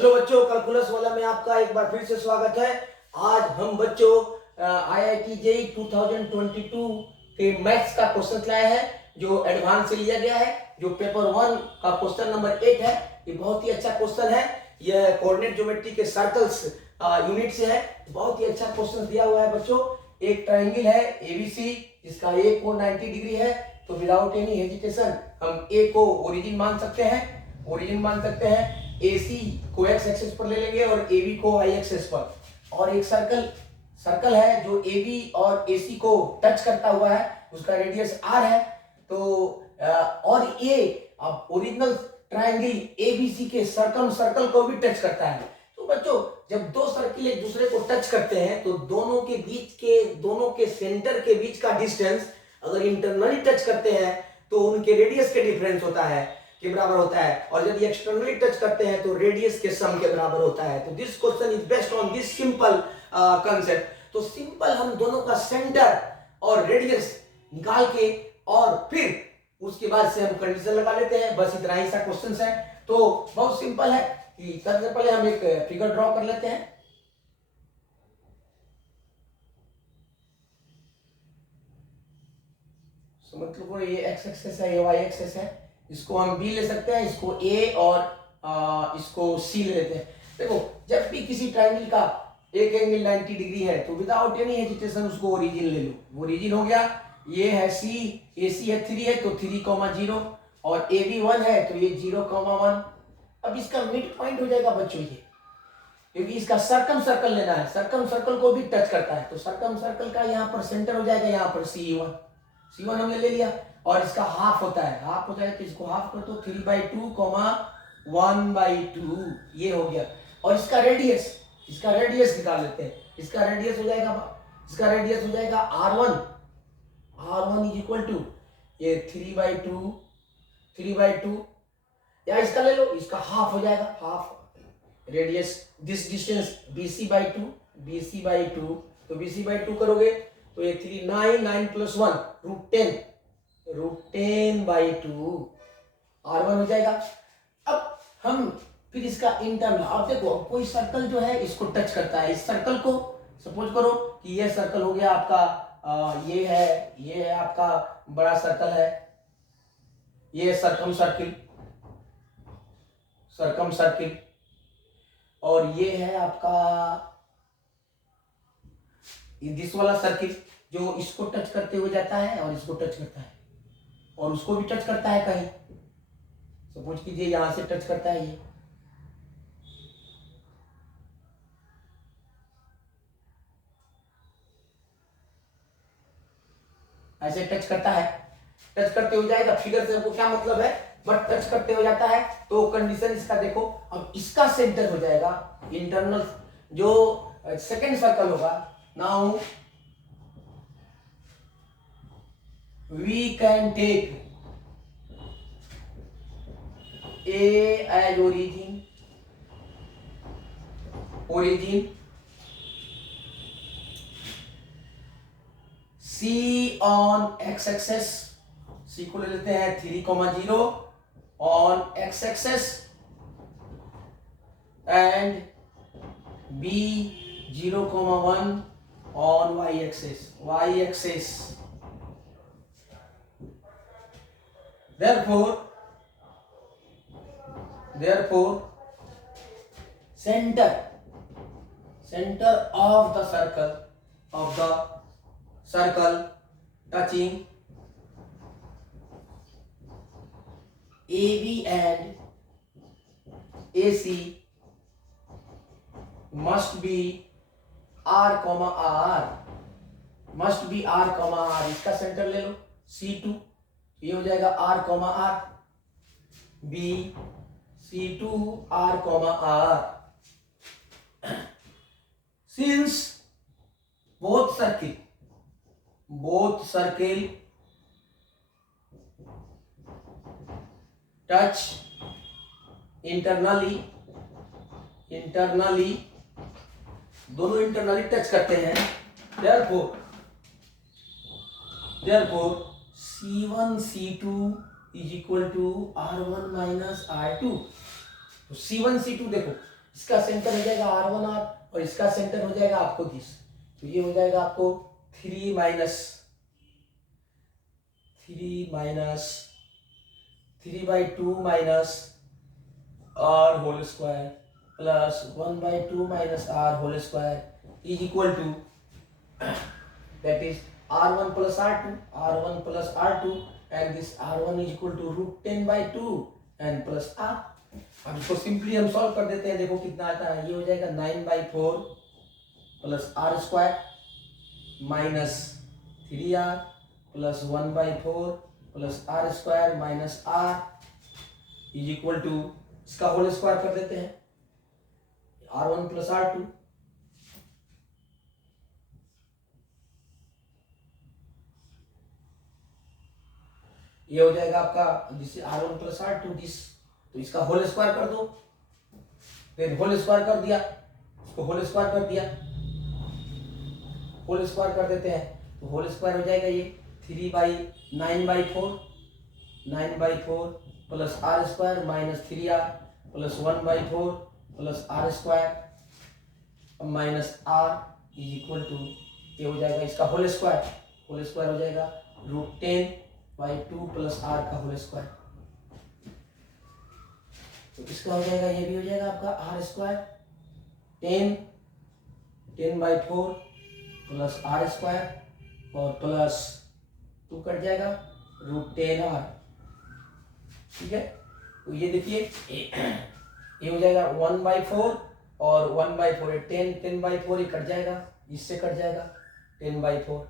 Hello बच्चों, calculus वाला में आपका एक बार फिर से स्वागत है। आज हम बच्चों आईआईटी जेईई 2022 के मैथ्स का क्वेश्चन लाए हैं जो एडवांस से लिया गया है। जो पेपर 1 का क्वेश्चन नंबर 8 है, ये बहुत ही अच्छा क्वेश्चन है। यह कोऑर्डिनेट ज्योमेट्री के सर्कल्स यूनिट से है। बहुत ही अच्छा क्वेश्चन दिया हुआ है बच्चों। एक ट्रायंगल है एबीसी जिसका ए कोण 90 डिग्री है। तो विदाउट एनी हेजिटेशन हम ए को ओरिजिन मान सकते हैं। AC को x एक्सिस पर ले लेंगे और AB को y एक्सिस पर। और एक सर्कल है जो AB और AC को टच करता हुआ है, उसका रेडियस r है। तो और ये अब ओरिजिनल ट्रायंगल ABC के सर्कल को भी टच करता है। तो बच्चों, जब दो सर्किल एक दूसरे को टच करते हैं तो दोनों के सेंटर के बीच का डिस्टेंस अगर इंटरनली टच करते हैं तो उनके रेडियस के डिफरेंस के बराबर होता है, और यदि एक्सटर्नली टच करते हैं तो रेडियस के सम के बराबर होता है। तो this question is based on this simple concept. तो सिंपल हम दोनों का सेंटर और रेडियस निकाल के और फिर उसके बाद से हम कंडीशन लगा लेते हैं। बस इतना ही सा क्वेश्चन है। तो बहुत सिंपल है कि सबसे पहले हम एक फिगर ड्रॉ कर लेते हैं। मतलब ये एक्स एक्सिस है, ये वाई एक्सिस है। इसको हम बी ले सकते हैं, इसको ए और इसको सी ले लेते हैं। देखो, जब भी किसी ट्रायंगल का एक एंगल 90 डिग्री है तो विदाउट एनी हेजिटेशन उसको ओरिजिन ले लो। ओरिजिन हो गया, ये है सी, ए सी है 3 है तो 3,0 और ए बी 1 है तो ये 0,1। अब इसका मिड पॉइंट हो जाएगा बच्चों ये, क्योंकि इसका सर्कम सर्कल लेना है। सर्कम सर्कल को भी टच करता है तो सर्कम सर्कल का यहाँ पर सेंटर हो जाएगा, यहाँ पर C1 हमने ले लिया। और इसका हाफ होता है, हाफ हो जाएगा तो इसको हाफ कर दो, 3/2, 1/2 ये हो गया। और इसका रेडियस निकाल लेते हैं। इसका रेडियस हो जाएगा R1 इज इक्वल टू ये 3/2 या इसका ले लो, इसका हाफ हो जाएगा, half radius this distance BC/2 तो BC/2 करोगे तो ये 3 9 + 1 √10/2 R1 हो जाएगा। अब हम फिर इसका इंटरनल, अब देखो कोई सर्कल जो है इसको टच करता है। इस सर्कल को सपोज करो कि ये सर्कल हो गया आपका, ये है आपका बड़ा सर्कल है, ये सर्कम सर्किल और ये है आपका दिस वाला सर्किल जो इसको टच करते हुए जाता है और इसको टच करता है और उसको भी टच करता है कहीं। सपोज कीजिए यहां से टच करता है, ये ऐसे टच करता है, टच करते हुए जाएगा। फिगर से हमको क्या मतलब है, बट टच करते हुए जाता है तो कंडीशन इसका देखो। अब इसका सेंटर हो जाएगा इंटरनल, जो सेकेंड सर्कल होगा। Now we can take A as origin, C on x axis, C को ले लेते हैं 3,0 on x axis and B 0,1 on y axis. Therefore center of the circle touching AB and AC must be R, इसका centre ले लो C2, ये हो जाएगा R, B C2 R, since both circle touch internally, दोनों internally touch करते हैं। therefore C1 C2 is equal to R1 minus R2। तो C1 C2 देखो, इसका सेंटर हो जाएगा R1R और इसका सेंटर हो जाएगा आपको दिस, तो ये हो जाएगा आपको 3 minus 3/2 minus R whole square plus 1/2 minus R whole square is equal to, that is R1 plus R2 and this R1 is equal to √10/2 and plus R। अब इसको सिंपली हम सॉल्व कर देते हैं, देखो कितना आता है, ये हो जाएगा 9/4 plus R square minus 3R plus 1/4 plus R square minus R is equal to, इसका होल स्क्वायर कर देते हैं, R1 प्लस R2 ये हो जाएगा आपका this R1 plus R2 this, तो इसका होल स्क्वायर कर दो, फिर होल स्क्वायर कर दिया, इसको होल स्क्वायर कर दिया, होल स्क्वायर कर देते हैं, तो होल स्क्वायर हो जाएगा ये 9/4 plus R square minus 3R plus 1/4 plus R square minus R is equal to, ये हो जाएगा इसका होल स्क्वायर हो जाएगा √10/2 प्लस R का होल स्क्वायर, तो इसका हो जाएगा, ये भी हो जाएगा आपका R square 10/4 plus R square और प्लस 2 कट जाएगा √10R, ठीक है। तो ये देखिए ये हो जाएगा 1/4 और 1/4 10/4 ये कट जाएगा, इससे कट जाएगा 10/4,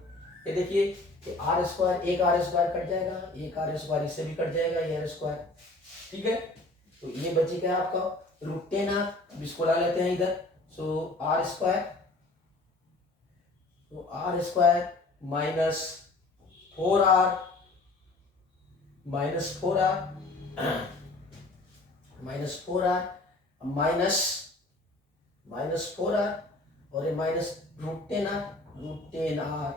ये देखिए कि R स्क्वायर, एक R स्क्वायर कट जाएगा, एक R स्क्वायर इससे भी कट जाएगा, ये R स्क्वायर, ठीक है। तो ये बचेगा आपका √10R, अब इसको ला लेते हैं इधर, सो R स्क्वायर, तो R square minus 4R minus 4R और ये माइनस √10R,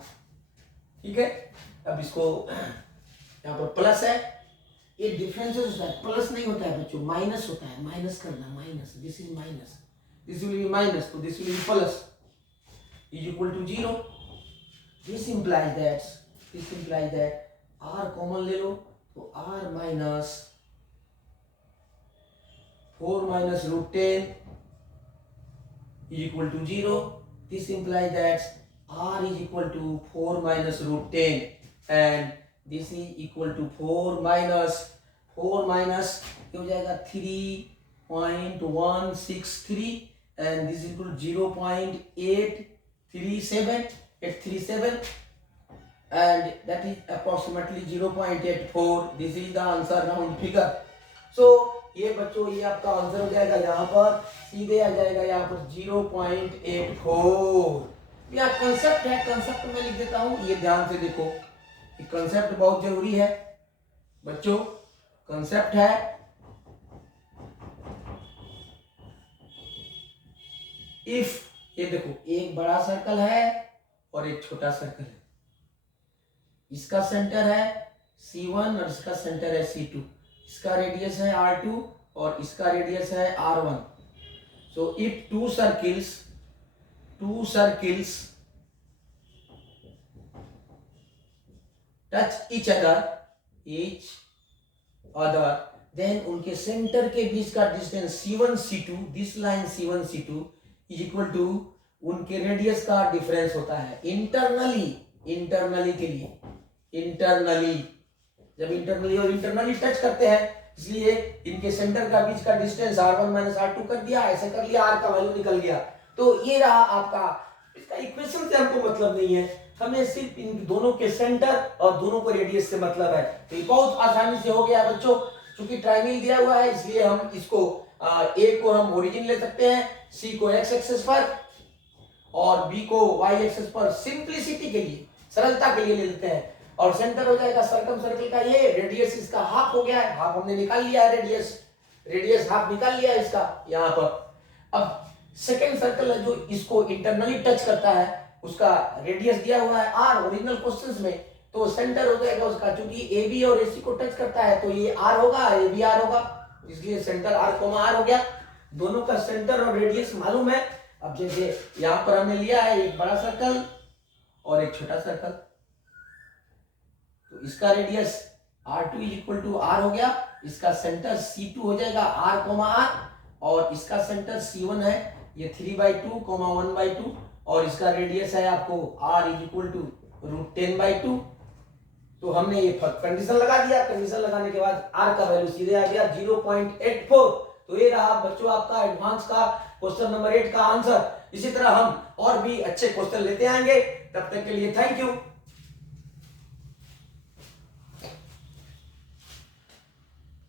ठीक है। अब इसको यहाँ पर प्लस है, ये डिफरेंसेस होता है, प्लस नहीं होता है बच्चों, माइनस होता है, माइनस करना, minus, this is minus, this will be minus, तो this will be plus is equal to 0। This implies that R common ले लो, तो R minus 4 minus √10 is equal to 0. This implies that R is equal to 4 minus √10 and this is equal to 4 minus ये हो जाएगा 3.163 and this is equal to 0.837 and that is approximately 0.84. This is the answer round figure. So ये बच्चों ये आपका answer हो जाएगा, यहाँ पर सीधे आ जाएगा यहाँ पर 0.84। यह कंसेप्ट है, कंसेप्ट में लिख देता हूँ, ये ध्यान से देखो, ये कंसेप्ट बहुत जरूरी है बच्चों। कंसेप्ट है इफ, ये देखो एक बड़ा सर्कल है और एक छोटा सर्कल है, इसका सेंटर है C1 और इसका सेंटर है C2, इसका रेडियस है R2 और इसका रेडियस है R1। So if two circles touch each other then उनके सेंटर के बीच का distance C1 C2, this line C1 C2 is equal to उनके रेडियस का डिफरेंस होता है इंटरनली के लिए, जब इंटरनली टच करते हैं, इसलिए इनके सेंटर का बीच का डिस्टेंस R1 माइनस R2 कर दिया, ऐसे कर लिया, R का वैल्यू निकल गया। तो ये रहा आपका, इसका इक्वेशन से हमको मतलब नहीं है, हमें सिर्फ इन दोनों के सेंटर और दोनों को रेडियस से मतलब है। तो ये बहुत आसानी से हो गया बच्चों, क्योंकि ट्रायंगल दिया हुआ है इसलिए हम इसको A को हम ओरिजिन ले सकते हैं, C को x एक्सिस पर और B को y एक्सिस पर, सिंपलिसिटी के लिए, सरलता के लिए ले लेते हैं। और सेंटर हो जाएगा सर्कम सर्कल का, ये रेडियस इसका हाफ हो गया है, हाफ हमने निकाल लिया है, रेडियस हाफ निकाल लिया है इसका यहाँ पर। अब सेकेंड सर्कल है जो इसको इंटरनली टच करता है, उसका रेडियस दिया हुआ है R ओरिजिनल क्वेश्चंस में, तो सेंटर हो जाएगा उसका, क्योंकि AB और AC को टच करता है तो ये R होगा, AB R होगा, इसलिए सेंटर R, R हो गया। दोनों का सेंटर और रेडियस मालूम है। अब जैसे यहाँ पर हमने लिया है एक बड़ा सर्कल और एक छोटा सर्कल, तो इसका radius R2 is equal to R हो गया, इसका सेंटर C2 हो जाएगा R, और इसका सेंटर C1 है, ये 3/2, 1/2, और इसका रेडियस है आपको R इज इक्वल टू √10/2। तो हमने ये कंडीशन लगा दिया, कंडीशन लगाने के बाद R का वैल्यू सीधे आ गया 0.84। तो ये रहा बच्चों आपका एडवांस का क्वेश्चन नंबर 8 का आंसर। इसी तरह हम और भी अच्छे क्वेश्चन लेते आएंगे, तब तक के लिए थैंक यू।